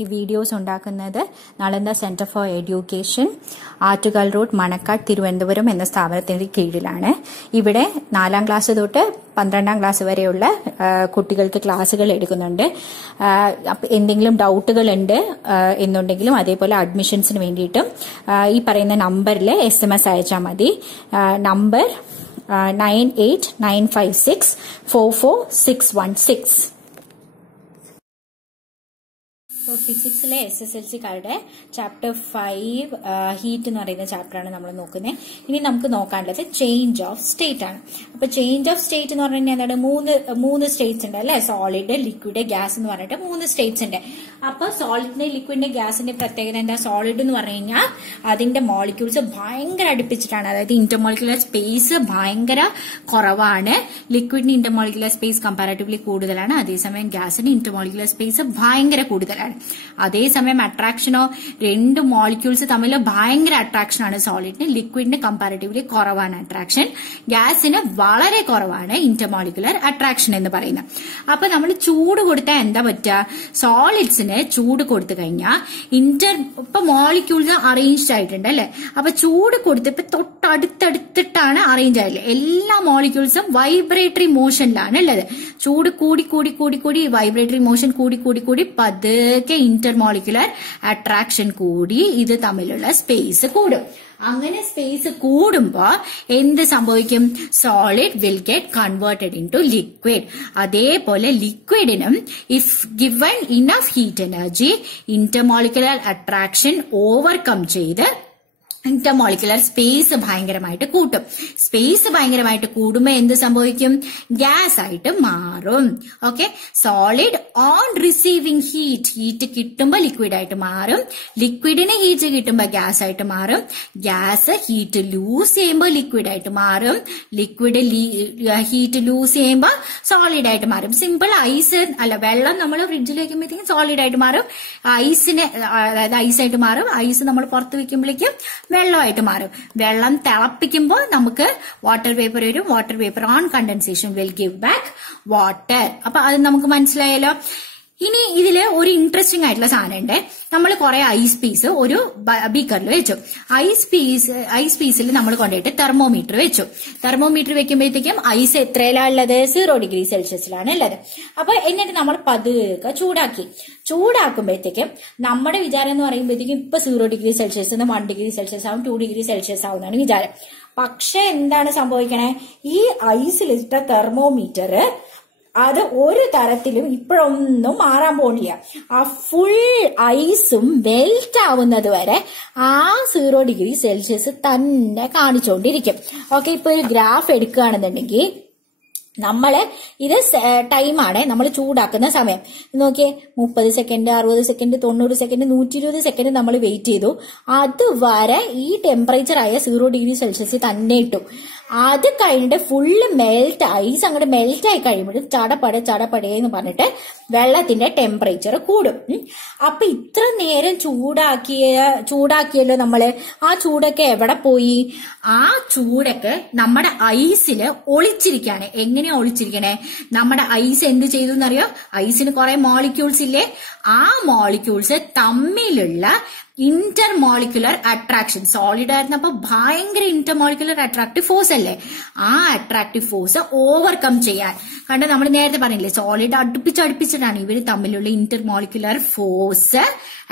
ഈ വീഡിയോസ് ഉണ്ടാക്കുന്നത് Nalanda centre for education, Attukal road, Manacaud, Thiruvananthapuram എന്ന സ്ഥാപനത്തിന്റെ കീഴിലാണ്. ഇവിടെ 4ാം ക്ലാസ് തൊട്ട് 12ാം ക്ലാസ് വരെയുള്ള കുട്ടികൾക്ക് ക്ലാസ്സുകൾ എടുക്കുന്നുണ്ട്. എന്തെങ്കിലും ഡൗട്ടുകൾ ഉണ്ട് എന്നുണ്ടെങ്കിലും അതേപോലെ അഡ്മിഷൻസിന് വേണ്ടിയിട്ടും ഈ പറയുന്ന നമ്പറിൽ SMS അയച്ചാൽ മതി. നമ്പർ 9895644616. ഫിസിക്സിലെ SSLCക്കാരുടെ ചാപ്റ്റർ 5 ഹീറ്റ് എന്ന് പറയുന്ന ചാപ്റ്ററാണ് നമ്മൾ നോക്കുന്നത്. ഇനി നമുക്ക് നോക്കാനുള്ളത് ചേഞ്ച് ഓഫ് സ്റ്റേറ്റ് ആണ്. അപ്പൊ ചേഞ്ച് ഓഫ് സ്റ്റേറ്റ് എന്ന് പറഞ്ഞാൽ എന്താണ്? മൂന്ന് സ്റ്റേറ്റ്സ് ഉണ്ട് അല്ലെ? സോളിഡ്, ലിക്വിഡ്, ഗ്യാസ് എന്ന് പറഞ്ഞിട്ട് 3 സ്റ്റേറ്റ്സ് ഉണ്ട്. അപ്പൊ സോളിഡിന്റെ, ലിക്വിഡിന്റെ, ഗ്യാസിന്റെ പ്രത്യേകത എന്താ? സോളിഡ് എന്ന് പറഞ്ഞു കഴിഞ്ഞാൽ അതിന്റെ മോളിക്യൂൾസ് ഭയങ്കര അടുപ്പിച്ചിട്ടാണ്, അതായത് ഇന്റർമോളിക്കുലർ സ്പേസ് ഭയങ്കര കുറവാണ്. ലിക്വിഡിന് ഇന്റർമോളിക്കുലർ സ്പേസ് കമ്പാരാറ്റീവ്ലി കൂടുതലാണ്, അതേസമയം ഗ്യാസിന് ഇന്റർമോളിക്കുലർ സ്പേസ് ഭയങ്കര കൂടുതലാണ്. അതേസമയം അട്രാക്ഷനോ, 2 മോളിക്യൂൾസ് തമ്മിൽ ഭയങ്കര അട്രാക്ഷൻ ആണ് സോളിഡിന്. ലിക്വിഡിന് കമ്പാരറ്റീവ്ലി കുറവാണ് അട്രാക്ഷൻ, ഗ്യാസിന് വളരെ കുറവാണ് ഇന്റർമോളിക്കുലർ അട്രാക്ഷൻ എന്ന് പറയുന്നത്. അപ്പൊ നമ്മൾ ചൂട് കൊടുത്താൽ എന്താ പറ്റുക? സോളിഡ്സിന് ചൂട് കൊടുത്തു കഴിഞ്ഞാൽ ഇപ്പൊ മോളിക്യൂൾസ് അറേഞ്ച്ഡ് ആയിട്ടുണ്ട് അല്ലെ? അപ്പൊ ചൂട് കൊടുത്തപ്പോ തൊട്ടടുത്തടുത്തിട്ടാണ് അറേഞ്ച് ആയില്ലേ? എല്ലാ മോളിക്യൂൾസും വൈബ്രേറ്ററി മോഷനിലാണ് ഉള്ളത്. ചൂട് കൂടി കൂടി കൂടി കൂടി വൈബ്രേറ്ററി മോഷൻ കൂടി കൂടി കൂടി പതുക്കെ ഇന്റർമോളിക്കുലർ അട്രാക്ഷൻ കൂടി ഇത് തമ്മിലുള്ള സ്പേസ് കൂടും. അങ്ങനെ സ്പേസ് കൂടുമ്പോ എന്ത് സംഭവിക്കും? Solid will get converted into liquid. അതേപോലെ ലിക്വിഡിനും if given enough heat energy intermolecular attraction overcome ചെയ്ത് ഇന്റർമോളിക്കുലർ സ്പേസ് ഭയങ്കരമായിട്ട് കൂട്ടും. സ്പേസ് ഭയങ്കരമായിട്ട് കൂടുമ്പോ എന്ത് സംഭവിക്കും? ഗ്യാസ് ആയിട്ട് മാറും. Okay, solid on receiving heat കിട്ടുമ്പോ ലിക്വിഡ് ആയിട്ട് മാറും, ലിക്വിഡിന് ഹീറ്റ് കിട്ടുമ്പോ ഗ്യാസ് ആയിട്ട് മാറും, ഗ്യാസ് ഹീറ്റ് ലൂസ് ചെയ്യുമ്പോൾ ലിക്വിഡ് ആയിട്ട് മാറും, ലിക്വിഡ് ഹീറ്റ് ലൂസ് ചെയ്യുമ്പോൾ സോളിഡ് ആയിട്ട് മാറും. സിമ്പിൾ. ഐസ് അല്ല, വെള്ളം നമ്മൾ ഫ്രിഡ്ജിൽ വെക്കുമ്പോഴത്തേക്കും സോളിഡ് ആയിട്ട് മാറും, അതായത് ഐസായിട്ട് മാറും. ഐസ് നമ്മൾ പുറത്ത് വെക്കുമ്പോഴേക്കും വെള്ളമായിട്ട് മാറും. വെള്ളം തിളപ്പിക്കുമ്പോൾ നമുക്ക് വാട്ടർ വേപ്പർ വരും. Water vapour on condensation will give back water. അപ്പൊ അത് നമുക്ക് മനസ്സിലായല്ലോ. ഇനി ഇതില് ഒരു ഇൻട്രസ്റ്റിംഗ് ആയിട്ടുള്ള സാധനം ഉണ്ട്. നമ്മൾ കുറെ ഐസ് പീസ് ഒരു ബീക്കറിൽ വെച്ചു. ഐസ് പീസിൽ നമ്മൾ കൊണ്ടുപോയിട്ട് തെർമോമീറ്റർ വെച്ചു. തെർമോമീറ്റർ വെക്കുമ്പോഴത്തേക്കും ഐസ് എത്രയിലാണ് ഉള്ളത്? 0 ഡിഗ്രി സെൽഷ്യസിലാണ് ഉള്ളത്. അപ്പൊ എന്നിട്ട് നമ്മൾ പതുക്കെ ചൂടാക്കുമ്പോഴത്തേക്കും നമ്മുടെ വിചാരം എന്ന് പറയുമ്പോഴത്തേക്കും ഇപ്പൊ 0 ഡിഗ്രി സെൽഷ്യസ് 1 ഡിഗ്രി സെൽഷ്യസ് ആവും, 2 ഡിഗ്രി സെൽഷ്യസ് ആവുന്നതാണ് വിചാരം. പക്ഷെ എന്താണ് സംഭവിക്കണേ? ഈ ഐസിലിട്ട തെർമോമീറ്റർ അത് ഒരു തരത്തിലും ഇപ്പോഴൊന്നും മാറാൻ പോണില്ല. ആ ഫുൾ ഐസും മെൽറ്റ് ആവുന്നത് വരെ ആ 0 ഡിഗ്രി സെൽഷ്യസ് തന്നെ കാണിച്ചുകൊണ്ടിരിക്കും. ഓക്കെ, ഇപ്പൊ ഒരു ഗ്രാഫ് എടുക്കുകയാണെന്നുണ്ടെങ്കിൽ ഇത് ടൈമാണ്, നമ്മൾ ചൂടാക്കുന്ന സമയം നോക്കിയേ. 30 സെക്കൻഡ്, 60 സെക്കൻഡ്, 90 സെക്കൻഡ്, 120 സെക്കൻഡ് നമ്മൾ വെയിറ്റ് ചെയ്തു. അതുവരെ ഈ ടെമ്പറേച്ചർ ആയ 0 ഡിഗ്രി സെൽഷ്യസ് തന്നെ ഇട്ടു. അത് കഴിഞ്ഞിട്ട് ഫുള്ള് മെൽറ്റ്, ഐസ് അങ്ങോട്ട് മെൽറ്റ് ആയി കഴിയുമ്പോഴും ചടപടേ എന്ന് പറഞ്ഞിട്ട് വെള്ളത്തിന്റെ ടെമ്പറേച്ചർ കൂടും. അപ്പൊ ഇത്ര നേരം ചൂടാക്കിയല്ലോ നമ്മള്. ആ ചൂടൊക്കെ എവിടെ പോയി? ആ ചൂടൊക്കെ നമ്മുടെ ഐസില് ഒളിച്ചിരിക്കുകയാണ്. എങ്ങനെയാ ഒളിച്ചിരിക്കണേ? നമ്മുടെ ഐസ് എന്ത് ചെയ്തു എന്നറിയോ? ഐസിന് കുറെ മോളിക്യൂൾസ് ഇല്ലേ? ആ മോളിക്യൂൾസ് തമ്മിലുള്ള ഇന്റർമോളിക്കുലർ അട്രാക്ഷൻ, സോളിഡ് ആയിരുന്നപ്പോ ഭയങ്കര ഇന്റർമോളിക്കുലർ അട്രാക്റ്റീവ് ഫോഴ്സ് അല്ലേ? ആ അട്രാക്റ്റീവ് ഫോഴ്സ് ഓവർകം ചെയ്യാൻ, കണ്ട് നമ്മൾ നേരത്തെ പറഞ്ഞില്ലേ, സോളിഡ് അടുപ്പിച്ചിട്ടാണ് ഇവര് തമ്മിലുള്ള intermolecular force,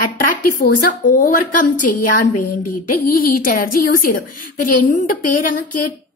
attractive force overcome ചെയ്യാൻ വേണ്ടിയിട്ട് ഈ ഹീറ്റ് എനർജി യൂസ് ചെയ്തു. ഇപ്പൊ 2 പേരങ്ങ്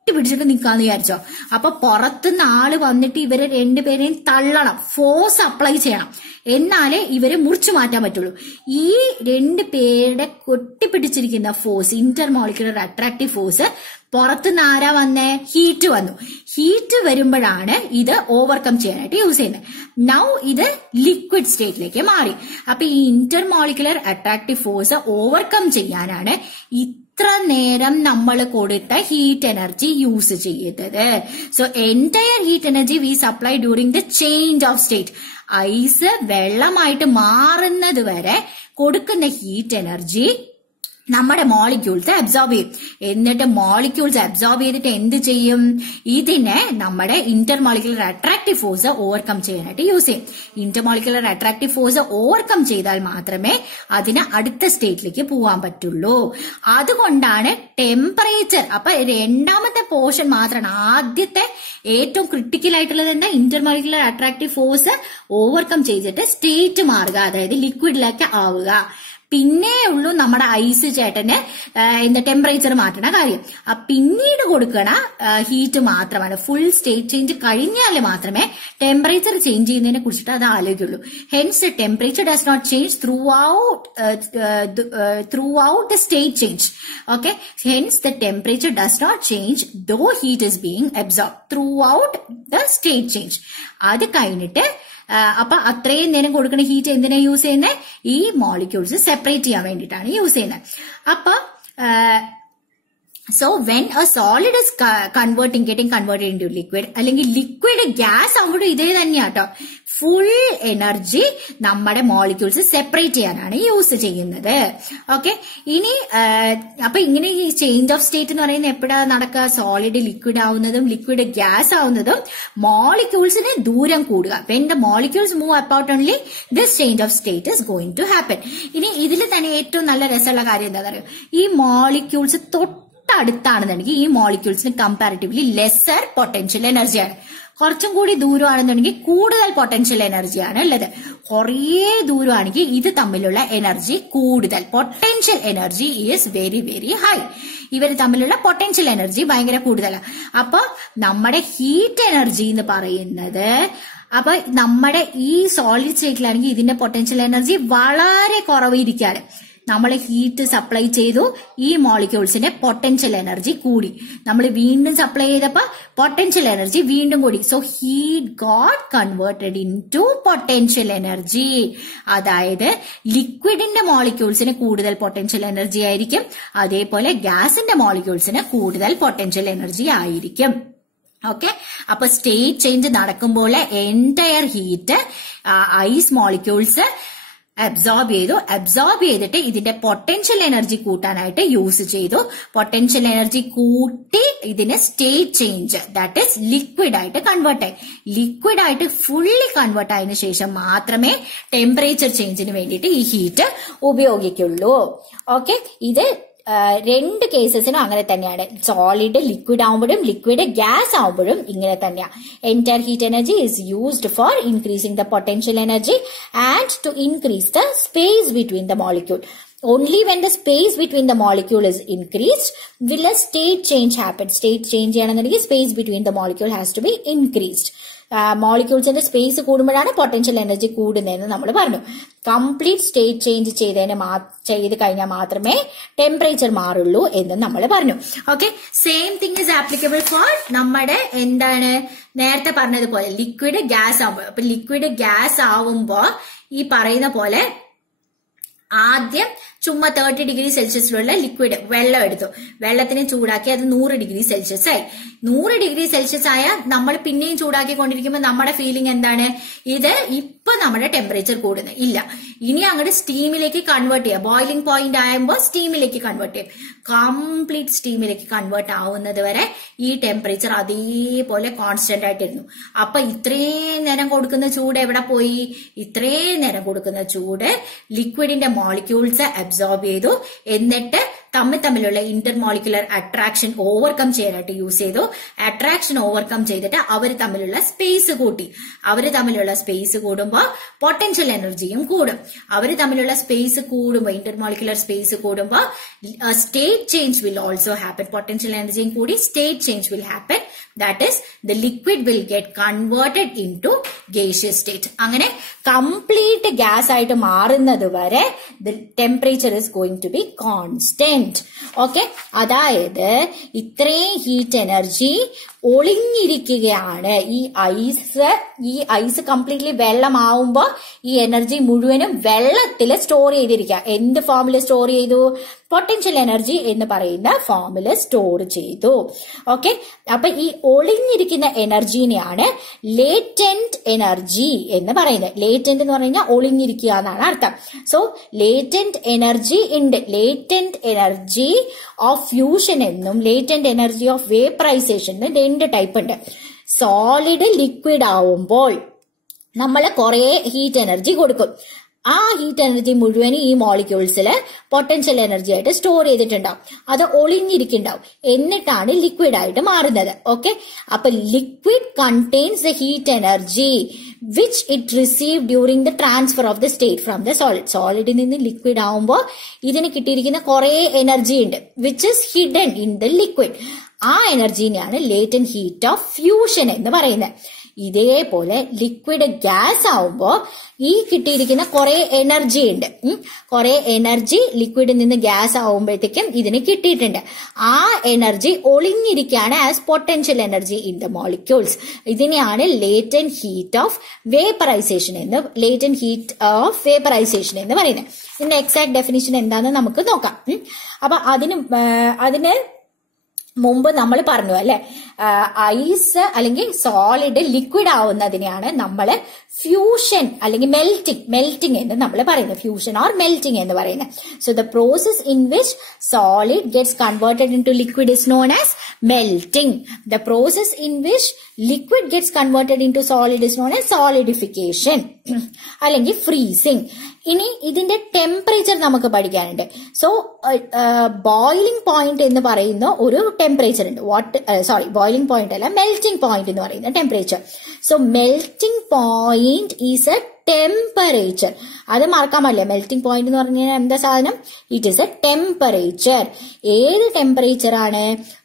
പിടിച്ചിട്ട് നിൽക്കാന്ന് വിചാരിച്ചോ. അപ്പൊ പുറത്തുനിന്ന് ആള് വന്നിട്ട് ഇവരെ 2 പേരെയും തള്ളണം, ഫോഴ്സ് അപ്ലൈ ചെയ്യണം, എന്നാലേ ഇവരെ മുറിച്ചു മാറ്റാൻ പറ്റുള്ളൂ. ഈ 2 പേരുടെ കൊട്ടിപ്പിടിച്ചിരിക്കുന്ന ഫോഴ്സ്, ഇന്റർമോളിക്കുലർ അട്രാക്റ്റീവ് ഫോഴ്സ്, പുറത്തുനിന്ന് ആരാ വന്നേ? ഹീറ്റ് വന്നു. ഹീറ്റ് വരുമ്പോഴാണ് ഇത് ഓവർകം ചെയ്യാനായിട്ട് യൂസ് ചെയ്യുന്നത്. നൗ ഇത് ലിക്വിഡ് സ്റ്റേറ്റിലേക്ക് മാറി. അപ്പൊ ഈ ഇന്റർമോളിക്കുലർ അട്രാക്റ്റീവ് ഫോഴ്സ് ഓവർകം ചെയ്യാനാണ് ഇത്ര നേരം നമ്മൾ കൊടുത്ത ഹീറ്റ് എനർജി യൂസ് ചെയ്തത്. So entire heat energy we supply during the change of state. Ice വെള്ളമായിട്ട് മാറുന്നത് വരെ കൊടുക്കുന്ന ഹീറ്റ് എനർജി നമ്മുടെ മോളിക്യൂൾസ് അബ്സോർബ് ചെയ്യും. എന്നിട്ട് മോളിക്യൂൾസ് അബ്സോർബ് ചെയ്തിട്ട് എന്ത് ചെയ്യും? ഇതിനെ നമ്മുടെ ഇന്റർമോളിക്കുലർ അട്രാക്റ്റീവ് ഫോഴ്സ് ഓവർകം ചെയ്യാനായിട്ട് യൂസ് ചെയ്യും. ഇന്റർമോളിക്കുലർ അട്രാക്റ്റീവ് ഫോഴ്സ് ഓവർകം ചെയ്താൽ മാത്രമേ അതിന് അടുത്ത സ്റ്റേറ്റിലേക്ക് പോകാൻ പറ്റുള്ളൂ. അതുകൊണ്ടാണ് ടെമ്പറേച്ചർ. അപ്പൊ രണ്ടാമത്തെ പോർഷൻ മാത്രമാണ്. ആദ്യത്തെ ഏറ്റവും ക്രിട്ടിക്കൽ ആയിട്ടുള്ളത് എന്താ? ഇന്റർമോളിക്കുലർ അട്രാക്റ്റീവ് ഫോഴ്സ് ഓവർകം ചെയ്തിട്ട് സ്റ്റേറ്റ് മാറുക, അതായത് ലിക്വിഡിലേക്ക് ആവുക. പിന്നെ ഉള്ളൂ നമ്മുടെ ഐസ് ചേട്ടന് ടെമ്പറേച്ചർ മാറ്റണ കാര്യം. പിന്നീട് കൊടുക്കണ ഹീറ്റ് മാത്രമാണ്. ഫുൾ സ്റ്റേറ്റ് ചേഞ്ച് കഴിഞ്ഞാൽ മാത്രമേ ടെമ്പറേച്ചർ ചേഞ്ച് ചെയ്യുന്നതിനെ കുറിച്ചിട്ട് അത് ആലോചിക്കുള്ളൂ. Hence temperature does not change throughout the state change. Okay, hence the temperature does not change though heat is being absorb throughout the state change. അത് കഴിഞ്ഞിട്ട് അപ്പൊ അത്രയും നേരം കൊടുക്കുന്ന ഹീറ്റ് എന്തിനാ യൂസ് ചെയ്യുന്നത്? ഈ മോളിക്യൂൾസ് സെപ്പറേറ്റ് ചെയ്യാൻ വേണ്ടിയിട്ടാണ് യൂസ് ചെയ്യുന്നത്. അപ്പൊ so when A solid is getting converted into liquid, അല്ലെങ്കിൽ ലിക്വിഡ് ഗ്യാസ് ആകുമ്പോഴും ഇതേ തന്നെയാട്ടോ. ഫുൾ എനർജി നമ്മുടെ മോളിക്യൂൾസ് സെപ്പറേറ്റ് ചെയ്യാനാണ് യൂസ് ചെയ്യുന്നത്. ഓക്കെ, ഇനി അപ്പൊ ഇങ്ങനെ ഈ ചേഞ്ച് ഓഫ് സ്റ്റേറ്റ് എന്ന് പറയുന്നത് എപ്പോഴാ നടക്കുക? സോളിഡ് ലിക്വിഡ് ആവുന്നതും ലിക്വിഡ് ഗ്യാസ് ആവുന്നതും മോളിക്യൂൾസിന് ദൂരം കൂടുക. When the molecules move about only this change of state is going to happen. ഇനി ഇതിൽ തന്നെ ഏറ്റവും നല്ല രസമുള്ള കാര്യം എന്താ പറയുക? ഈ മോളിക്യൂൾസ് തൊട്ടടുത്താണെന്നുണ്ടെങ്കിൽ ഈ മോളിക്യൂൾസിന് കമ്പാരിറ്റീവ്ലി ലെസർ പൊട്ടൻഷ്യൽ എനർജിയാണ്. കുറച്ചും കൂടി ദൂരമാണെന്നുണ്ടെങ്കിൽ കൂടുതൽ പൊട്ടൻഷ്യൽ എനർജിയാണ് ഉള്ളത്. കുറേ ദൂരമാണെങ്കിൽ ഇത് തമ്മിലുള്ള എനർജി കൂടുതൽ. Potential energy is very very high. ഇവർ തമ്മിലുള്ള പൊട്ടൻഷ്യൽ എനർജി ഭയങ്കര കൂടുതലാണ്. അപ്പൊ നമ്മുടെ ഹീറ്റ് എനർജി എന്ന് പറയുന്നത്, അപ്പൊ നമ്മുടെ ഈ സോളിഡ് സ്റ്റേറ്റിലാണെങ്കിൽ ഇതിന്റെ പൊട്ടൻഷ്യൽ എനർജി വളരെ കുറവിരിക്കാണ്. നമ്മൾ ഹീറ്റ് സപ്ലൈ ചെയ്തു, ഈ മോളിക്യൂൾസിന്റെ പൊട്ടൻഷ്യൽ എനർജി കൂടി. നമ്മൾ വീണ്ടും സപ്ലൈ ചെയ്തപ്പോ പൊട്ടൻഷ്യൽ എനർജി വീണ്ടും കൂടി. So heat got converted into potential energy. അതായത് ലിക്വിഡിന്റെ മോളിക്യൂൾസിന് കൂടുതൽ പൊട്ടൻഷ്യൽ എനർജി ആയിരിക്കും, അതേപോലെ ഗ്യാസിന്റെ മോളിക്യൂൾസിന് കൂടുതൽ പൊട്ടൻഷ്യൽ എനർജി ആയിരിക്കും. ഓക്കെ, അപ്പൊ സ്റ്റേറ്റ് ചേഞ്ച് നടക്കുമ്പോൾ entire heat ice molecules absorb ചെയ്തിട്ട് ഇതിന്റെ പൊട്ടൻഷ്യൽ എനർജി കൂട്ടാനായിട്ട് യൂസ് ചെയ്തു. പൊട്ടൻഷ്യൽ എനർജി കൂട്ടി ഇതിന് state change, that is liquid ആയിട്ട് കൺവേർട്ട് ആയി. ലിക്വിഡ് ആയിട്ട് ഫുള്ളി കൺവേർട്ട് ആയതിനു ശേഷം മാത്രമേ ടെമ്പറേച്ചർ ചേഞ്ചിന് വേണ്ടിയിട്ട് ഈ ഹീറ്റ് ഉപയോഗിക്കുള്ളൂ. ഓക്കെ, ഇത് രണ്ട് കേസസിനും അങ്ങനെ തന്നെയാണ്. സോളിഡ് ലിക്വിഡ് ആവുമ്പോഴും ലിക്വിഡ് ഗ്യാസ് ആവുമ്പോഴും ഇങ്ങനെ തന്നെയാണ്. Entire heat energy is used for increasing the potential energy and to increase the space between the molecule. Only when the space between the molecule is increased will a state change happen. State change ചെയ്യാണെന്നുണ്ടെങ്കിൽ space between the molecule has to be increased. മോളിക്യൂൾസിന്റെ space കൂടുമ്പോഴാണ് potential energy കൂടുന്നതെന്ന് നമ്മൾ പറഞ്ഞു. Complete state change ചെയ്ത് കഴിഞ്ഞാൽ മാത്രമേ temperature മാറുള്ളൂ എന്ന് നമ്മൾ പറഞ്ഞു. Okay, same thing is applicable for നമ്മുടെ എന്താണ് നേരത്തെ പറഞ്ഞതുപോലെ ലിക്വിഡ് ഗ്യാസ് ആവുമ്പോൾ. അപ്പൊ ലിക്വിഡ് ഗ്യാസ് ആവുമ്പോ ഈ പറയുന്ന പോലെ ആദ്യം ചുമ്മാ 30 ഡിഗ്രി സെൽഷ്യസിലുള്ള ലിക്വിഡ് വെള്ളം എടുത്തു, വെള്ളത്തിനെ ചൂടാക്കി അത് 100 ഡിഗ്രി സെൽഷ്യസ് ആയി. 100 ഡിഗ്രി സെൽഷ്യസ് ആയാൽ നമ്മൾ പിന്നെയും ചൂടാക്കിക്കൊണ്ടിരിക്കുമ്പോൾ നമ്മുടെ ഫീലിംഗ് എന്താണ്? ഇത് ഇപ്പൊ നമ്മുടെ ടെമ്പറേച്ചർ കൂടുന്നത് ഇല്ല. ഇനി അങ്ങോട്ട് സ്റ്റീമിലേക്ക് കൺവേർട്ട് ചെയ്യാം. ബോയിലിംഗ് പോയിന്റ് ആകുമ്പോൾ സ്റ്റീമിലേക്ക് കൺവേർട്ട് ചെയ്യും. കംപ്ലീറ്റ് സ്റ്റീമിലേക്ക് കൺവേർട്ട് ആവുന്നത് വരെ ഈ ടെമ്പറേച്ചർ അതേപോലെ കോൺസ്റ്റന്റ് ആയിട്ടിരുന്നു. അപ്പൊ ഇത്രയും നേരം കൊടുക്കുന്ന ചൂട് എവിടെ പോയി? ഇത്രയും നേരം കൊടുക്കുന്ന ചൂട് ലിക്വിഡിന്റെ മോളിക്യൂൾസ് അബ്സോർബ് ചെയ്തു. എന്നിട്ട് തമ്മിലുള്ള ഇന്റർമോളിക്കുലർ അട്രാക്ഷൻ ഓവർകം ചെയ്യാനായിട്ട് യൂസ് ചെയ്തു. അട്രാക്ഷൻ ഓവർകം ചെയ്തിട്ട് അവർ തമ്മിലുള്ള സ്പേസ് കൂട്ടി. അവർ തമ്മിലുള്ള സ്പേസ് കൂടുമ്പോൾ പൊട്ടൻഷ്യൽ എനർജിയും കൂടും. അവർ തമ്മിലുള്ള സ്പേസ് കൂടുമ്പോൾ, ഇന്റർമോളിക്കുലർ സ്പേസ് കൂടുമ്പോൾ state change will also happen. Potential എനർജിയും കൂടി state change will happen. That is, the liquid will get converted into gaseous state. അങ്ങനെ കംപ്ലീറ്റ് ഗ്യാസ് ആയിട്ട് മാറുന്നത് വരെ the temperature is going to be constant. Okay, അതായത് ഇത്രയും heat energy ഒളിഞ്ഞിരിക്കുകയാണ്. ഈ ice completely വെള്ളമാവുമ്പോ ഈ എനർജി മുഴുവനും വെള്ളത്തിൽ സ്റ്റോർ ചെയ്തിരിക്കുക. എന്ത് ഫോമിൽ സ്റ്റോർ ചെയ്തു? പൊട്ടൻഷ്യൽ എനർജി എന്ന് പറയുന്ന ഫോമിൽ സ്റ്റോർ ചെയ്തു. ഓക്കെ, അപ്പൊ ഈ ഒളിഞ്ഞിരിക്കുന്ന എനർജീനെയാണ് ലേറ്റന്റ് എനർജി എന്ന് പറയുന്നത്. ലേറ്റന്റ് എന്ന് പറഞ്ഞാൽ ഒളിഞ്ഞിരിക്കുക എന്നാണ് അർത്ഥം. സോ ലേറ്റന്റ് എനർജി ഉണ്ട്. ലേറ്റന്റ് എനർജി ഓഫ് ഫ്യൂഷൻ എന്നും ലേറ്റന്റ് എനർജി ഓഫ് വേപ്പറൈസേഷൻ രണ്ട് ടൈപ്പ് ഉണ്ട്. സോളിഡ് ലിക്വിഡ് ആവുമ്പോൾ നമ്മൾ കുറെ ഹീറ്റ് എനർജി കൊടുക്കും. ആ ഹീറ്റ് എനർജി മുഴുവനും ഈ മോളിക്യൂൾസിൽ പൊട്ടൻഷ്യൽ എനർജി ആയിട്ട് സ്റ്റോർ ചെയ്തിട്ടുണ്ടാവും. അത് ഒളിഞ്ഞിരിക്കുന്നുണ്ടാവും. എന്നിട്ടാണ് ലിക്വിഡ് ആയിട്ട് മാറുന്നത്. ഓക്കെ, അപ്പൊ liquid contains the heat energy which it receive during the transfer of the state from the solid. സോളിഡിൽ നിന്ന് ലിക്വിഡ് ആവുമ്പോൾ ഇതിന് കിട്ടിയിരിക്കുന്ന കുറെ എനർജി ഉണ്ട് which is hidden in the liquid. ആ എനർജീനെയാണ് ലേറ്റന്റ് ഹീറ്റ് ഓഫ് ഫ്യൂഷൻ എന്ന് പറയുന്നത്. ഇതേപോലെ ലിക്വിഡ് ഗ്യാസ് ആവുമ്പോ ഈ കിട്ടിയിരിക്കുന്ന കുറെ എനർജി ഉണ്ട്. കുറെ എനർജി ലിക്വിഡിൽ നിന്ന് ഗ്യാസ് ആവുമ്പോഴത്തേക്കും ഇതിന് കിട്ടിയിട്ടുണ്ട്. ആ എനർജി ഒളിഞ്ഞിരിക്കുകയാണ് as potential energy in the molecules. ഇതിനെയാണ് ലേറ്റന്റ് ഹീറ്റ് ഓഫ് വേപ്പറൈസേഷൻ എന്ന് പറയുന്നത്. ഇതിന്റെ എക്സാക്ട് ഡെഫിനിഷൻ എന്താണെന്ന് നമുക്ക് നോക്കാം. അപ്പൊ അതിന് മുമ്പ് നമ്മൾ പറഞ്ഞു അല്ലെ, ഐസ് അല്ലെങ്കിൽ സോളിഡ് ലിക്വിഡ് ആവുന്നതിനെയാണ് നമ്മൾ ഫ്യൂഷൻ അല്ലെങ്കിൽ മെൽറ്റിംഗ് എന്ന് നമ്മൾ പറയുന്നത്. ഫ്യൂഷൻ ഓർ മെൽറ്റിംഗ് എന്ന് പറയുന്നത്. So the process in which solid gets converted into liquid is known as melting. The process in which liquid gets converted into solid is known as solidification അല്ലെങ്കിൽ freezing. ഇനി ഇതിന്റെ temperature നമുക്ക് പഠിക്കാനുണ്ട്. So boiling point എന്ന് പറയുന്ന ഒരു temperature ഉണ്ട്. Boiling point അല്ല, മെൽറ്റിംഗ് പോയിന്റ് എന്ന് പറയുന്ന temperature. So melting point is A temperature. അത് മറക്കാൻ പാടില്ല. മെൽറ്റിംഗ് പോയിന്റ് എന്ന് പറഞ്ഞാൽ എന്താ സാധനം? It is A temperature. ഏത് ടെമ്പറേച്ചർ ആണ്?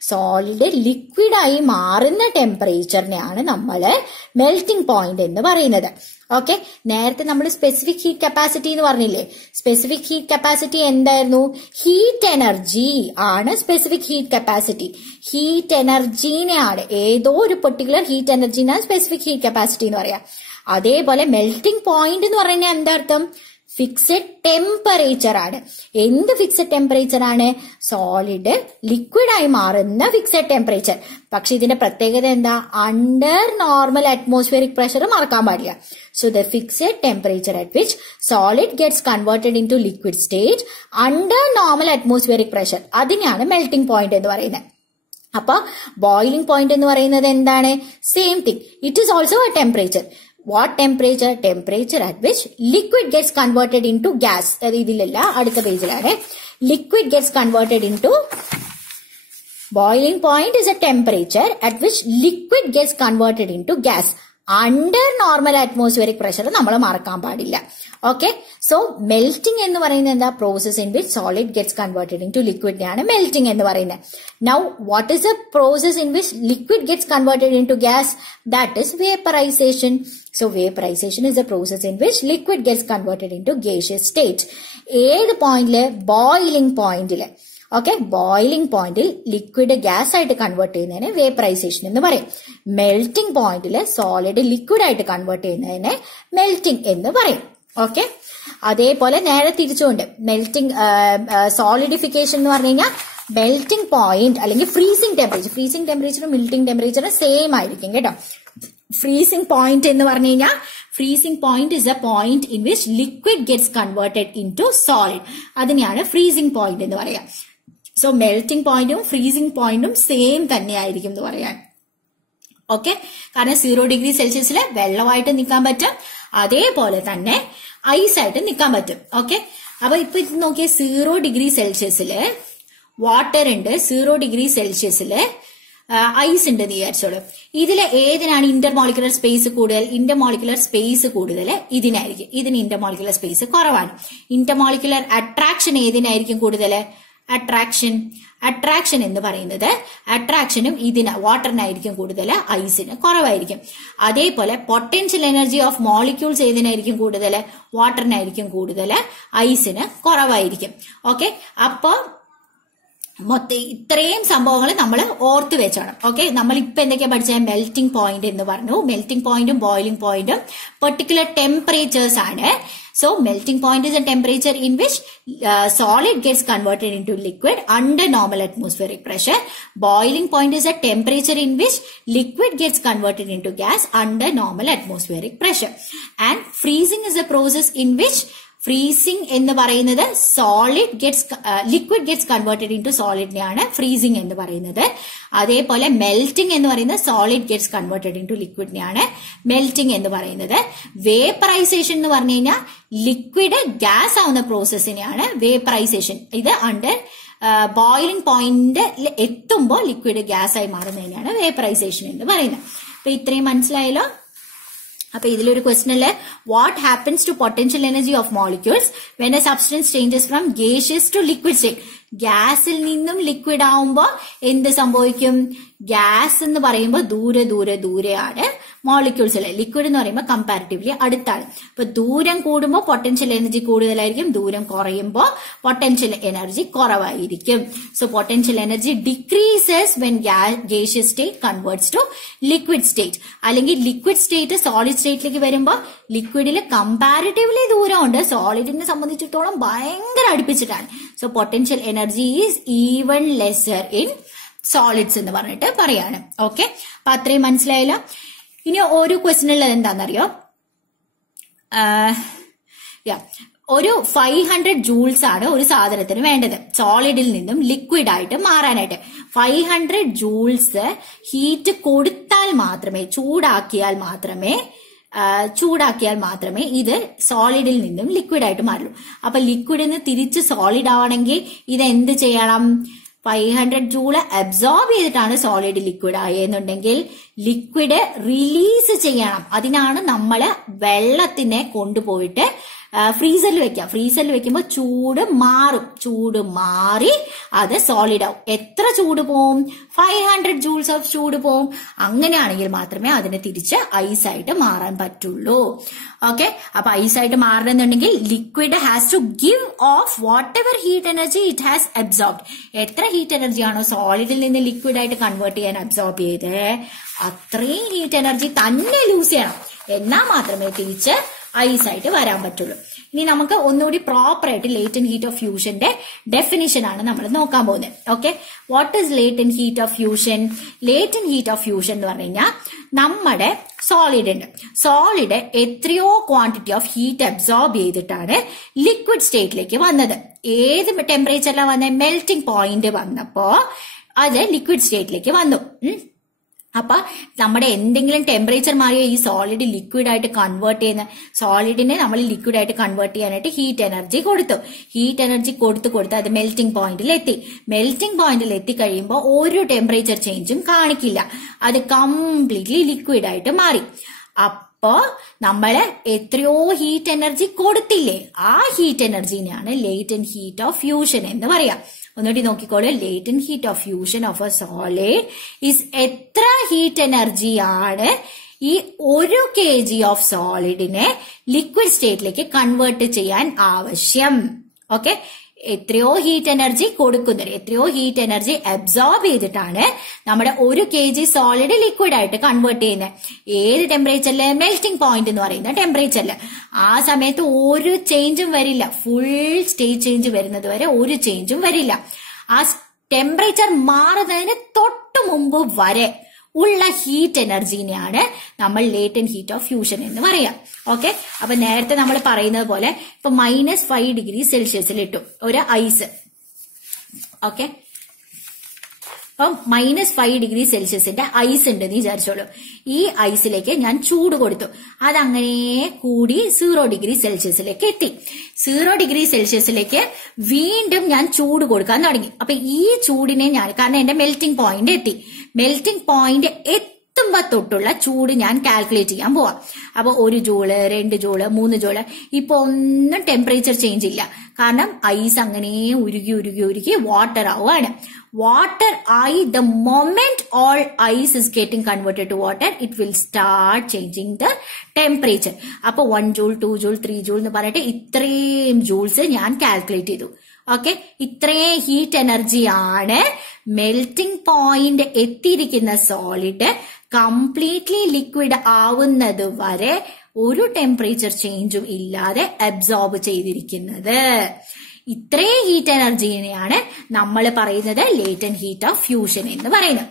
സോളിഡ് ലിക്വിഡായി മാറുന്ന ടെമ്പറേച്ചറിനെയാണ് നമ്മൾ മെൽറ്റിംഗ് പോയിന്റ് എന്ന് പറയുന്നത്. ഓക്കെ, നേരത്തെ നമ്മൾ സ്പെസിഫിക് ഹീറ്റ് കപ്പാസിറ്റി എന്ന് പറഞ്ഞില്ലേ? സ്പെസിഫിക് ഹീറ്റ് കപ്പാസിറ്റി എന്തായിരുന്നു? ഹീറ്റ് എനർജി ആണ് സ്പെസിഫിക് ഹീറ്റ് കപ്പാസിറ്റി. ഹീറ്റ് എനർജീനെയാണ്, ഏതോ ഒരു പെർട്ടിക്കുലർ ഹീറ്റ് എനർജീനാണ് സ്പെസിഫിക് ഹീറ്റ് കപ്പാസിറ്റി എന്ന് പറയാം. അതേപോലെ മെൽറ്റിംഗ് പോയിന്റ് എന്ന് പറയുന്നത് എന്താ അർത്ഥം? ഫിക്സഡ് ടെമ്പറേച്ചർ ആണ്. എന്ത് ഫിക്സഡ് ടെമ്പറേച്ചർ ആണ്? സോളിഡ് ലിക്വിഡായി മാറുന്ന ഫിക്സഡ് ടെമ്പറേച്ചർ. പക്ഷെ ഇതിന്റെ പ്രത്യേകത എന്താ? അണ്ടർ നോർമൽ അറ്റ്മോസ്ഫിയറിക് പ്രഷർ മറക്കാൻ പാടില്ല. So the fixed temperature at which solid gets converted into liquid state under normal atmospheric pressure, അതിനെയാണ് മെൽറ്റിംഗ് പോയിന്റ് എന്ന് പറയുന്നത്. അപ്പൊ ബോയിലിംഗ് പോയിന്റ് എന്ന് പറയുന്നത് എന്താണ്? Same thing. It is also a temperature. What temperature? Temperature at which liquid gets converted into gas. ഇതിലല്ല, അടുത്ത പേജിലാണ്. Liquid gets converted into boiling point is a temperature at which liquid gets converted into gas. Under normal atmospheric pressure നമ്മൾ മറക്കാൻ പാടില്ല. Okay, so melting എന്ന് പറയുന്നത് എന്താ? Process in which solid gets converted into ലിക്വിഡിനെയാണ് melting എന്ന് പറയുന്നത്. Now what is a process in which liquid gets converted into gas? That is vaporization. So vaporization is a process in which liquid gets converted into gaseous state. ഏത് പോയിന്റില്? Boiling പോയിന്റില്. Okay, boiling പോയിന്റിൽ liquid gas ആയിട്ട് convert ചെയ്യുന്നതിനെ vaporisation എന്ന് പറയും. Melting പോയിന്റില് solid liquid ആയിട്ട് convert ചെയ്യുന്നതിനെ melting എന്ന് പറയും. ഓക്കെ, അതേപോലെ നേരെ തിരിച്ചുകൊണ്ട് മെൽറ്റിംഗ് സോളിഡിഫിക്കേഷൻ എന്ന് പറഞ്ഞു കഴിഞ്ഞാൽ മെൽറ്റിംഗ് പോയിന്റ് അല്ലെങ്കിൽ ഫ്രീസിംഗ് ടെമ്പറേച്ചറും മെൽറ്റിംഗ് ടെമ്പറേച്ചറും സെയിം ആയിരിക്കും കേട്ടോ. ഫ്രീസിംഗ് പോയിന്റ് എന്ന് പറഞ്ഞു കഴിഞ്ഞാൽ freezing point is a point in which liquid gets converted into solid. അതിനെയാണ് ഫ്രീസിംഗ് പോയിന്റ് എന്ന് പറയാം. സോ മെൽറ്റിംഗ് പോയിന്റും ഫ്രീസിംഗ് പോയിന്റും സെയിം തന്നെയായിരിക്കും എന്ന് പറയാൻ. ഓക്കെ, കാരണം 0 ഡിഗ്രി സെൽഷ്യസിൽ വെള്ളമായിട്ട് നിൽക്കാൻ പറ്റും, അതേപോലെ തന്നെ ഐസ് ആയിട്ട് നിൽക്കാൻ പറ്റും. ഓക്കെ, അപ്പൊ ഇപ്പൊ ഇത് നോക്കിയ 0 ഡിഗ്രി സെൽഷ്യസില് വാട്ടർ ഉണ്ട്, 0 ഡിഗ്രി സെൽഷ്യസില് ഐസ് ഉണ്ട് എന്ന് വിചാരിച്ചോളൂ. ഇതിലെ ഏതിനാണ് ഇന്റർമോളിക്കുലർ സ്പേസ് കൂടുതൽ? ഇന്റർമോളിക്കുലർ സ്പേസ് കൂടുതൽ ഇതിനായിരിക്കും. ഇതിന് ഇന്റർമോളിക്കുലർ സ്പേസ് കുറവാണ്. ഇന്റർമോളിക്കുലർ അട്രാക്ഷൻ ഏതിനായിരിക്കും കൂടുതൽ? അട്രാക്ഷൻ എന്ന് പറയുന്നത് അട്രാക്ഷനും വാട്ടറിനായിരിക്കും കൂടുതൽ, ഐസിന് കുറവായിരിക്കും. അതേപോലെ പൊട്ടൻഷ്യൽ എനർജി ഓഫ് മോളിക്യൂൾസ് ഏതിനായിരിക്കും കൂടുതൽ? വാട്ടറിനായിരിക്കും കൂടുതൽ, ഐസിന് കുറവായിരിക്കും. ഓക്കെ, അപ്പൊ മൊത്തം ഇത്രയും സംഭവങ്ങൾ നമ്മൾ ഓർത്ത് വെച്ചോണം. ഓക്കെ, നമ്മൾ ഇപ്പൊ എന്തൊക്കെയാ പഠിച്ചത്? മെൽറ്റിംഗ് പോയിന്റ് എന്ന് പറഞ്ഞു. മെൽറ്റിംഗ് പോയിന്റും ബോയിലിംഗ് പോയിന്റും പെർട്ടിക്കുലർ ടെമ്പറേച്ചേഴ്സ് ആണ്. So melting point is a temperature in which solid gets converted into liquid under normal atmospheric pressure. Boiling point is a temperature in which liquid gets converted into gas under normal atmospheric pressure. And freezing is a process in which freezing എന്ന് പറയുന്നത് solid liquid gets converted into സോളിഡിനെയാണ് freezing എന്ന് പറയുന്നത്. അതേപോലെ melting എന്ന് പറയുന്നത് solid gets converted into ലിക്വിഡിനെയാണ് melting എന്ന് പറയുന്നത്. വേപ്പറൈസേഷൻ എന്ന് പറഞ്ഞു കഴിഞ്ഞാൽ ലിക്വിഡ് ഗ്യാസ് ആവുന്ന പ്രോസസ്സിനെയാണ് വേപ്പറൈസേഷൻ. ഇത് അണ്ടർ ബോയിലിംഗ് പോയിന്റ് എത്തുമ്പോൾ ലിക്വിഡ് ഗ്യാസ് ആയി മാറുന്നതിനാണ് വേപ്പറൈസേഷൻ എന്ന് പറയുന്നത്. അപ്പൊ ഇത്രയും മനസ്സിലായല്ലോ. അപ്പൊ ഇതിലൊരു ക്വസ്റ്റ്യൻ അല്ലേ, what happens to potential energy of molecules when a substance changes from gaseous to liquid state? ഗ്യാസിൽ നിന്നും ലിക്വിഡ് ആവുമ്പോ എന്ത് സംഭവിക്കും? ഗ്യാസ് എന്ന് പറയുമ്പോൾ ദൂരെയാണ് മോളിക്യൂൾസ്. ലിക്വിഡ് എന്ന് പറയുമ്പോൾ കമ്പാരിറ്റീവ്ലി അടുത്താണ്. അപ്പൊ ദൂരം കൂടുമ്പോൾ പൊട്ടൻഷ്യൽ എനർജി കൂടുതലായിരിക്കും, ദൂരം കുറയുമ്പോൾ പൊട്ടൻഷ്യൽ എനർജി കുറവായിരിക്കും. So potential energy decreases when gaseous state converts to liquid state. അല്ലെങ്കിൽ ലിക്വിഡ് സ്റ്റേറ്റ് സോളിഡ് സ്റ്റേറ്റിലേക്ക് വരുമ്പോൾ ലിക്വിഡിൽ കമ്പാരിറ്റീവ്ലി ദൂരമുണ്ട്, സോളിഡിനെ സംബന്ധിച്ചിടത്തോളം ഭയങ്കര അടുപ്പിച്ചിട്ടാണ്. So potential energy is even lesser in solids എന്ന് പറഞ്ഞിട്ട് പറയാണ്. ഓക്കെ, അപ്പൊ അത്രയും മനസ്സിലായില്ല. ഇനി ഒരു ക്വസ്റ്റ്യൻ ഉള്ളത് എന്താണെന്നറിയോ? ഒരു 500 ജൂൾസ് ആണ് ഒരു സാധനത്തിന് വേണ്ടത് സോളിഡിൽ നിന്നും ലിക്വിഡ് ആയിട്ട് മാറാനായിട്ട്. 500 ജൂൾസ് ഹീറ്റ് കൊടുത്താൽ മാത്രമേ, ചൂടാക്കിയാൽ മാത്രമേ ഇത് സോളിഡിൽ നിന്നും ലിക്വിഡ് ആയിട്ട് മാറുള്ളൂ. അപ്പൊ ലിക്വിഡിൽ നിന്ന് തിരിച്ച് സോളിഡ് ആവണമെങ്കിൽ ഇത് എന്ത് ചെയ്യണം? 500 ജൂള് അബ്സോർബ് ചെയ്തിട്ടാണ് സോളിഡ് ലിക്വിഡ് ആയെന്നുണ്ടെങ്കിൽ ലിക്വിഡ് റിലീസ് ചെയ്യണം. അതിനാണ് നമ്മള് വെള്ളത്തിനെ കൊണ്ടുപോയിട്ട് ഫ്രീസറിൽ വെക്കുക. ഫ്രീസറിൽ വെക്കുമ്പോൾ ചൂട് മാറി അത് സോളിഡ് ആവും. എത്ര ചൂട് പോവും? 500 ജൂൾസ് ഓഫ് ചൂട് പോവും. അങ്ങനെയാണെങ്കിൽ മാത്രമേ അതിനെ തിരിച്ച് ഐസായിട്ട് മാറാൻ പറ്റുള്ളൂ. ഓക്കെ, അപ്പൊ ഐസായിട്ട് മാറണമെന്നുണ്ടെങ്കിൽ liquid has to give off whatever heat energy it has absorbed. എത്ര ഹീറ്റ് എനർജി ആണോ സോളിഡിൽ നിന്ന് ലിക്വിഡ് ആയിട്ട് കൺവേർട്ട് ചെയ്യാൻ അബ്സോർബ് ചെയ്ത് അത്രയും ഹീറ്റ് എനർജി തന്നെ ലൂസ് ചെയ്യണം. എന്നാൽ മാത്രമേ തിരിച്ച് ഐസായിട്ട് വരാൻ പറ്റുള്ളൂ. ഇനി നമുക്ക് ഒന്നുകൂടി പ്രോപ്പർ ആയിട്ട് ലേറ്റന്റ് ഹീറ്റ് ഓഫ് ഫ്യൂഷന്റെ ഡെഫിനിഷൻ ആണ് നമ്മൾ നോക്കാൻ പോകുന്നത്. Okay, what is latent heat of fusion? Latent heat of fusion എന്ന് പറഞ്ഞു കഴിഞ്ഞാൽ നമ്മുടെ സോളിഡ് എത്രയോ ക്വാണ്ടിറ്റി ഓഫ് ഹീറ്റ് അബ്സോർബ് ചെയ്തിട്ടാണ് ലിക്വിഡ് സ്റ്റേറ്റിലേക്ക് വന്നത്. ഏത് ടെമ്പറേച്ചറിലാണ് വന്നത്? മെൽറ്റിംഗ് പോയിന്റ് വന്നപ്പോ അത് ലിക്വിഡ് സ്റ്റേറ്റിലേക്ക് വന്നു. അപ്പൊ നമ്മുടെ എന്തെങ്കിലും ടെമ്പറേച്ചർ മാറിയ ഈ സോളിഡ് ലിക്വിഡ് ആയിട്ട് കൺവേർട്ട് ചെയ്യുന്ന സോളിഡിനെ നമ്മൾ ലിക്വിഡ് ആയിട്ട് കൺവേർട്ട് ചെയ്യാനായിട്ട് ഹീറ്റ് എനർജി കൊടുത്തു. ഹീറ്റ് എനർജി കൊടുത്ത് അത് മെൽറ്റിംഗ് പോയിന്റിൽ എത്തി. മെൽറ്റിംഗ് പോയിന്റിൽ എത്തിക്കഴിയുമ്പോൾ ഒരു ടെമ്പറേച്ചർ ചേഞ്ചും കാണിക്കില്ല, അത് കംപ്ലീറ്റ്ലി ലിക്വിഡ് ആയിട്ട് മാറി. അപ്പോ നമ്മള് എത്രയോ ഹീറ്റ് എനർജി കൊടുത്തില്ലേ, ആ ഹീറ്റ് എനർജിനെയാണ് ലേറ്റന്റ് ഹീറ്റ് ഓഫ് ഫ്യൂഷൻ എന്ന് പറയാം. ഒന്നുകൂടി നോക്കിക്കോളൂ. Latent heat of fusion of a solid is എത്ര ഹീറ്റ് എനർജിയാണ് ഈ 1 kg ഓഫ് സോളിഡിനെ ലിക്വിഡ് സ്റ്റേറ്റിലേക്ക് കൺവേർട്ട് ചെയ്യാൻ ആവശ്യം. ഓക്കെ, എത്രയോ ഹീറ്റ് എനർജി കൊടുക്കുന്നത്, എത്രയോ ഹീറ്റ് എനർജി അബ്സോർബ് ചെയ്തിട്ടാണ് നമ്മുടെ 1 kg സോളിഡ് ലിക്വിഡ് ആയിട്ട് കൺവേർട്ട് ചെയ്യുന്നത്. ഏത് ടെമ്പറേച്ചറില്? മെൽറ്റിംഗ് പോയിന്റ് എന്ന് പറയുന്ന ടെമ്പറേച്ചറില്. ആ സമയത്ത് ഒരു ചേഞ്ചും വരില്ല, ഫുൾ സ്റ്റേറ്റ് ചേഞ്ച് വരുന്നത് വരെ ഒരു ചേഞ്ചും വരില്ല. ആ ടെമ്പറേച്ചർ മാറുന്നതിന് തൊട്ടു മുമ്പ് വരെ ഉള്ള ഹീറ്റ് എനർജിനെയാണ് നമ്മൾ ലേറ്റന്റ് ഹീറ്റ് ഓഫ് ഫ്യൂഷൻ എന്ന് പറയാം. ഓക്കെ, അപ്പൊ നേരത്തെ നമ്മൾ പറയുന്നത് പോലെ ഇപ്പൊ -5 ഡിഗ്രി സെൽഷ്യസിൽ ഇട്ടു ഒരു ഐസ്. ഓക്കെ, അപ്പം -5 ഡിഗ്രി സെൽഷ്യസിന്റെ ഐസ് ഉണ്ടെന്ന് വിചാരിച്ചോളൂ. ഈ ഐസിലേക്ക് ഞാൻ ചൂട് കൊടുത്തു, അതങ്ങനെ കൂടി 0 ഡിഗ്രി സെൽഷ്യസിലേക്ക് എത്തി. 0 ഡിഗ്രി സെൽഷ്യസിലേക്ക് വീണ്ടും ഞാൻ ചൂട് കൊടുക്കാൻ തുടങ്ങി. അപ്പൊ ഈ ചൂടിനെ കാരണം എന്റെ മെൽറ്റിംഗ് പോയിന്റ് എത്തി. മെൽറ്റിംഗ് പോയിന്റ് എത്തുമ്പോ തൊട്ടുള്ള ചൂട് ഞാൻ കാൽക്കുലേറ്റ് ചെയ്യാൻ പോവാം. അപ്പൊ 1 ജൂള്, 2 ജൂള്, 3 ജൂള്. ഇപ്പൊ ഒന്നും ടെമ്പറേച്ചർ ചേഞ്ച് ഇല്ല, കാരണം ഐസ് അങ്ങനെ ഉരുകി വാട്ടർ ആവുകയാണ്. Water the moment all ice is getting converted to water, it will start changing the temperature. അപ്പൊ 1 joule, 2 joule, 3 joule എന്ന് പറഞ്ഞിട്ട് ഇത്രയും ജൂൾസ് ഞാൻ കാൽക്കുലേറ്റ് ചെയ്തു. ഓക്കെ, ഇത്രയും ഹീറ്റ് എനർജിയാണ് മെൽറ്റിംഗ് പോയിന്റ് എത്തിയിരിക്കുന്ന സോളിഡ് കംപ്ലീറ്റ്ലി ലിക്വിഡ് ആവുന്നത് വരെ ഒരു ടെമ്പറേച്ചർ ചേഞ്ചും ഇല്ലാതെ അബ്സോർബ് ചെയ്തിരിക്കുന്നത്. ഇത്രയും ഹീറ്റ് എനർജിനെയാണ് നമ്മൾ പറയുന്നത് ലേറ്റന്റ് ഹീറ്റ് ഓഫ് ഫ്യൂഷൻ എന്ന് പറയുന്നത്.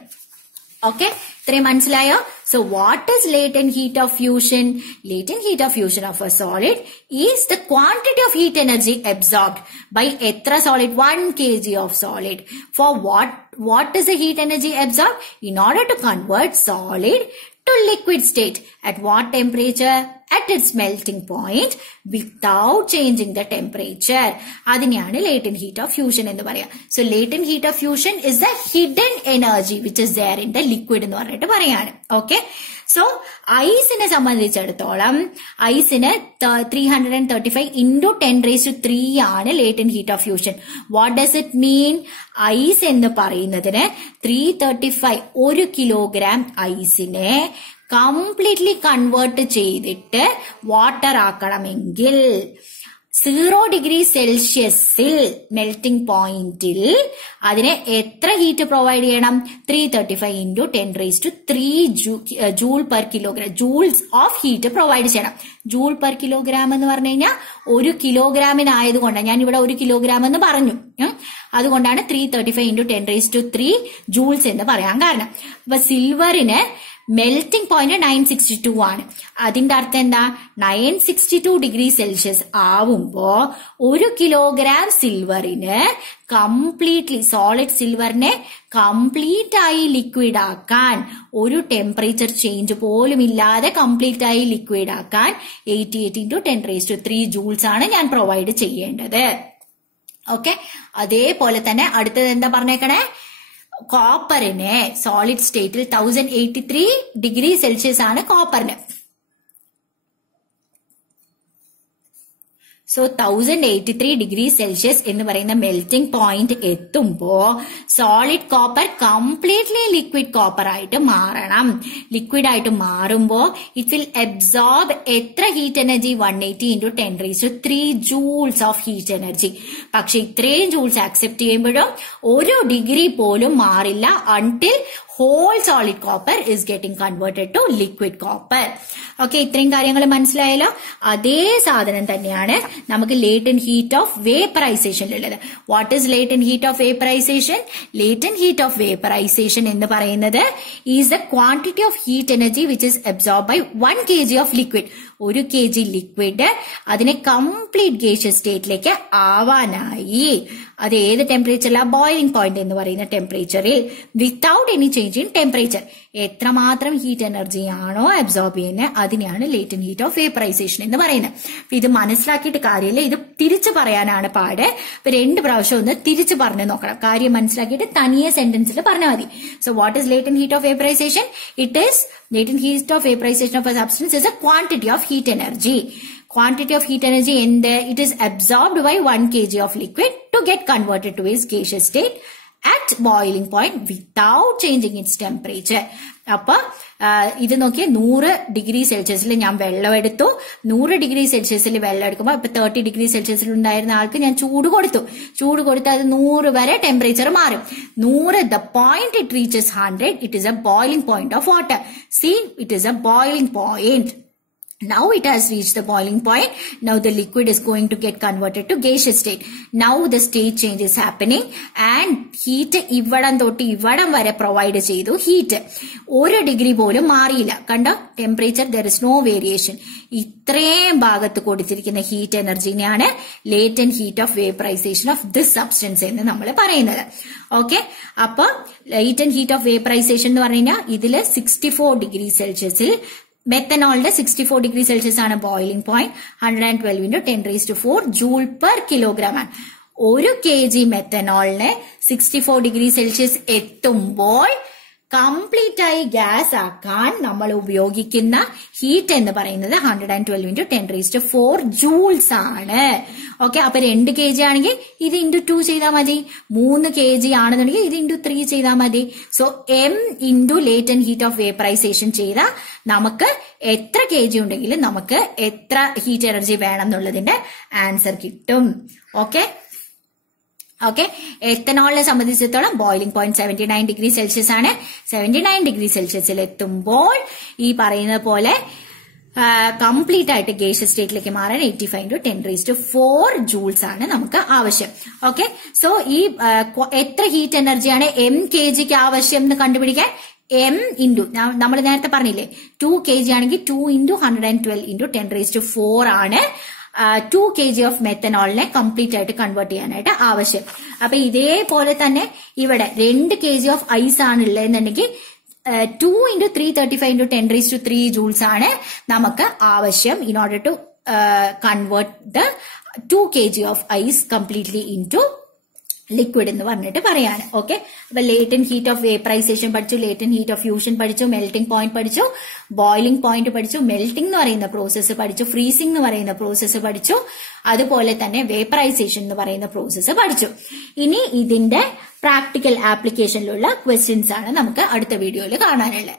ഓക്കെ, ഇത്രയും മനസ്സിലായോ? So what is latent heat of fusion? Latent heat of fusion of a solid is the quantity of heat energy absorbed by etra solid 1 kg of solid. For what is the heat energy absorbed? In order to convert solid to liquid state. At what temperature? At its melting point without changing the temperature. അതിനെയാണ് latent heat of fusion എന്ന് പറയാം. So latent heat of fusion is the hidden energy which is there in the liquid എന്ന് പറഞ്ഞിട്ട് പറയാണ്. Okay. So ഐസിനെ സംബന്ധിച്ചിടത്തോളം ഐസിന് 335 into 10⁻³ ആണ് latent heat of fusion. What does it mean? Ice എന്ന് പറയുന്നതിന് 335 1 kilogram ഐസിനെ കംപ്ലീറ്റ്ലി കൺവേർട്ട് ചെയ്തിട്ട് വാട്ടർ ആക്കണമെങ്കിൽ 0 ഡിഗ്രി സെൽഷ്യസിൽ മെൽറ്റിംഗ് പോയിന്റിൽ അതിനെ എത്ര ഹീറ്റ് പ്രൊവൈഡ് ചെയ്യണം? 335 into 10⁻³ joule per kilogram, joules of heat provide ചെയ്യണം. ജൂൾ പെർ കിലോഗ്രാം എന്ന് പറഞ്ഞു കഴിഞ്ഞാൽ 1 കിലോഗ്രാമിനായതുകൊണ്ടാണ് ഞാൻ ഇവിടെ 1 കിലോഗ്രാം എന്ന് പറഞ്ഞു. അതുകൊണ്ടാണ് 335 into 10⁻³ ജൂൾസ് എന്ന് പറയാൻ കാരണം. അപ്പൊ സിൽവറിന് മെൽറ്റിംഗ് പോയിന്റ് 962 ആണ്. അതിന്റെ അർത്ഥം എന്താ? 962 ഡിഗ്രി സെൽഷ്യസ് ആവുമ്പോ 1 കിലോഗ്രാം സിൽവറിന് കംപ്ലീറ്റ്ലി സോളിഡ് സിൽവറിനെ കംപ്ലീറ്റ് ആയി ലിക്വിഡ് ആക്കാൻ, ഒരു ടെമ്പറേച്ചർ ചേഞ്ച് പോലും ഇല്ലാതെ കംപ്ലീറ്റ് ആയി ലിക്വിഡ് ആക്കാൻ 88 into 10⁻³ ജൂൾസ് ആണ് ഞാൻ പ്രൊവൈഡ് ചെയ്യേണ്ടത്. ഓക്കെ, അതേപോലെ തന്നെ അടുത്തത് എന്താ പറഞ്ഞേക്കണേ? കോപ്പറിന് സോളിഡ് സ്റ്റേറ്റിൽ 1083 ഡിഗ്രി സെൽഷ്യസ് ആണ് കോപ്പറിന്. സോ 1083 ഡിഗ്രി സെൽഷ്യസ് എന്ന് പറയുന്ന മെൽറ്റിംഗ് പോയിന്റ് എത്തുമ്പോ solid copper completely liquid copper ആയിട്ട് മാറണം. ലിക്വിഡ് ആയിട്ട് മാറുമ്പോ ഇറ്റ് വിൽ അബ്സോർബ് എത്ര heat energy? 180 into 10⁻³ joules of heat energy. പക്ഷെ ഇത്രയും ജൂൾസ് ആക്സെപ്റ്റ് ചെയ്യുമ്പോഴും 1 ഡിഗ്രി പോലും മാറില്ല until whole solid copper is getting converted to liquid copper. Okay, ഇത്രയും കാര്യങ്ങൾ മനസ്സിലായല്ലോ. അതേ സാധനം തന്നെയാണ് നമുക്ക് ലേറ്റന്റ് ഹീറ്റ് ഓഫ് വേപ്പറൈസേഷനിലുള്ളത്. What is latent heat of vaporization? Latent heat of vaporization എന്ന് പറയുന്നത് is the quantity of heat energy which is absorb by 1 kg of liquid. 1 kg liquid അതിനെ കംപ്ലീറ്റ് ഗേഷ്യസ് സ്റ്റേറ്റിലേക്ക് ആവാനായി അത് ഏത് ടെമ്പറേച്ചറിലാണ്? ബോയിലിംഗ് പോയിന്റ് എന്ന് പറയുന്ന ടെമ്പറേച്ചറിൽ without any change in temperature എത്രമാത്രം ഹീറ്റ് എനർജി ആണോ അബ്സോർബ് ചെയ്യുന്നത് അതിനെയാണ് ലേറ്റന്റ് ഹീറ്റ് ഓഫ് വേപ്പറൈസേഷൻ എന്ന് പറയുന്നത്. ഇത് മനസ്സിലാക്കിയിട്ട് കാര്യമില്ല, ഇത് തിരിച്ചു പറയാനാണ് പാട്. ഇപ്പൊ 2 പ്രാവശ്യം ഒന്ന് തിരിച്ചു പറഞ്ഞു നോക്കണം. കാര്യം മനസ്സിലാക്കിയിട്ട് തനിയെ സെന്റൻസിൽ പറഞ്ഞാൽ മതി. So what is latent heat of vaporisation? It is latent heat of vaporization of a substance is a quantity of heat energy. Quantity of heat energy in there, it is absorbed by 1 kg of liquid to get converted to its gaseous state at boiling point without changing its temperature. അപ്പൊ ഇത് നോക്കിയ 100 degree സെൽഷ്യസിൽ ഞാൻ വെള്ളം എടുത്തു. 100 degree സെൽഷ്യസിൽ വെള്ളം എടുക്കുമ്പോൾ ഇപ്പൊ 30 degree സെൽഷ്യസിൽ ഉണ്ടായിരുന്ന ആൾക്ക് ഞാൻ ചൂട് കൊടുത്തു അത് 100 വരെ ടെമ്പറേച്ചർ മാറും. 100 the point it reaches 100, it is a boiling point of water. See, it is a boiling point. Now it has reached the boiling point. Now the liquid is going to get converted to gaseous state. Now the state change is happening and heat ഇവിടം തൊട്ട് ഇവിടം വരെ provide ചെയ്തു. Heat 1 degree പോലും മാറിയില്ല. കണ്ടോ? Temperature there is no variation. ഇത്രയും ഭാഗത്ത് കൊടുത്തിരിക്കുന്ന ഹീറ്റ് എനർജിനെയാണ് latent heat of vaporization of this substance എന്ന് നമ്മൾ പറയുന്നത്. ഓക്കെ, അപ്പൊ ലേറ്റന്റ് ഹീറ്റ് ഓഫ് വേപ്പറൈസേഷൻ എന്ന് പറഞ്ഞു കഴിഞ്ഞാൽ ഇതില് 64 ഡിഗ്രി സെൽഷ്യസിൽ മെത്തനോളിന്റെ 64 ഡിഗ്രി സെൽഷ്യസ് ആണ് boiling point. 112 into 10⁻⁴ joule per kilogram ആണ്. 1 kg മെത്തനോളിന് 64 ഡിഗ്രി സെൽഷ്യസ് എത്തുമ്പോൾ കംപ്ലീറ്റ് ആയി ഗ്യാസ് ആക്കാൻ നമ്മൾ ഉപയോഗിക്കുന്ന ഹീറ്റ് എന്ന് പറയുന്നത് 112 into 10⁻⁴ ജൂൾസ് ആണ്. ഓക്കെ, അപ്പൊ 2 kg ആണെങ്കിൽ ഇത് into 2 ചെയ്താൽ മതി. 3 kg ആണെന്നുണ്ടെങ്കിൽ ഇത് into 3 ചെയ്താൽ മതി. So m into latent heat of vaporisation ചെയ്താൽ നമുക്ക് എത്ര kg ഉണ്ടെങ്കിലും നമുക്ക് എത്ര ഹീറ്റ് എനർജി വേണം എന്നുള്ളതിന്റെ ആൻസർ കിട്ടും. ഓക്കെ. ഓക്കെ, എത്തനോളിനെ സംബന്ധിച്ചിടത്തോളം ബോയിലിംഗ് പോയിന്റ് 79 ഡിഗ്രി സെൽഷ്യസ് ആണ്. 79 ഡിഗ്രി സെൽഷ്യസിൽ എത്തുമ്പോൾ ഈ പറയുന്ന പോലെ കംപ്ലീറ്റ് ആയിട്ട് ഗേഷ്യസ് സ്റ്റേറ്റിലേക്ക് മാറാൻ 85 × 10⁴ ജൂൾസ് ആണ് നമുക്ക് ആവശ്യം. ഓക്കെ, സോ ഈ എത്ര ഹീറ്റ് എനർജിയാണ് mkg ആവശ്യം എന്ന് കണ്ടുപിടിക്കാൻ m ഇൻറ്റു നമ്മൾ നേരത്തെ പറഞ്ഞില്ലേ 2 kg ആണെങ്കിൽ 2 × 112 × 10⁴ ആണ് 2 kg ഓഫ് മെത്തനോളിനെ കംപ്ലീറ്റ് ആയിട്ട് കൺവേർട്ട് ചെയ്യാനായിട്ട് ആവശ്യം. അപ്പൊ ഇതേപോലെ തന്നെ ഇവിടെ 2 kg ഓഫ് ഐസ് ആണ് ഉള്ളതെന്നുണ്ടെങ്കിൽ 2 × 335 × 10�3 ജൂൾസ് ആണ് നമുക്ക് ആവശ്യം in order to convert the 2 kg of ice completely into liquid എന്ന് പറഞ്ഞിട്ട് പറയാണ്. ഓക്കെ, അപ്പൊ ലേറ്റന്റ് ഹീറ്റ് ഓഫ് വേപ്പറൈസേഷൻ പഠിച്ചു, ലേറ്റന്റ് ഹീറ്റ് ഓഫ് ഫ്യൂഷൻ പഠിച്ചു, മെൽറ്റിംഗ് പോയിന്റ് പഠിച്ചു, ബോയിലിംഗ് പോയിന്റ് പഠിച്ചു, മെൽറ്റിംഗ് എന്ന് പറയുന്ന പ്രോസസ്സ് പഠിച്ചു, ഫ്രീസിംഗ് എന്ന് പറയുന്ന പ്രോസസ്സ് പഠിച്ചു, അതുപോലെ തന്നെ വേപ്പറൈസേഷൻ എന്ന് പറയുന്ന പ്രോസസ്സ് പഠിച്ചു. ഇനി ഇതിന്റെ പ്രാക്ടിക്കൽ ആപ്ലിക്കേഷനിലുള്ള ക്വസ്റ്റ്യൻസ് ആണ് നമുക്ക് അടുത്ത വീഡിയോയിൽ കാണാനുള്ളത്.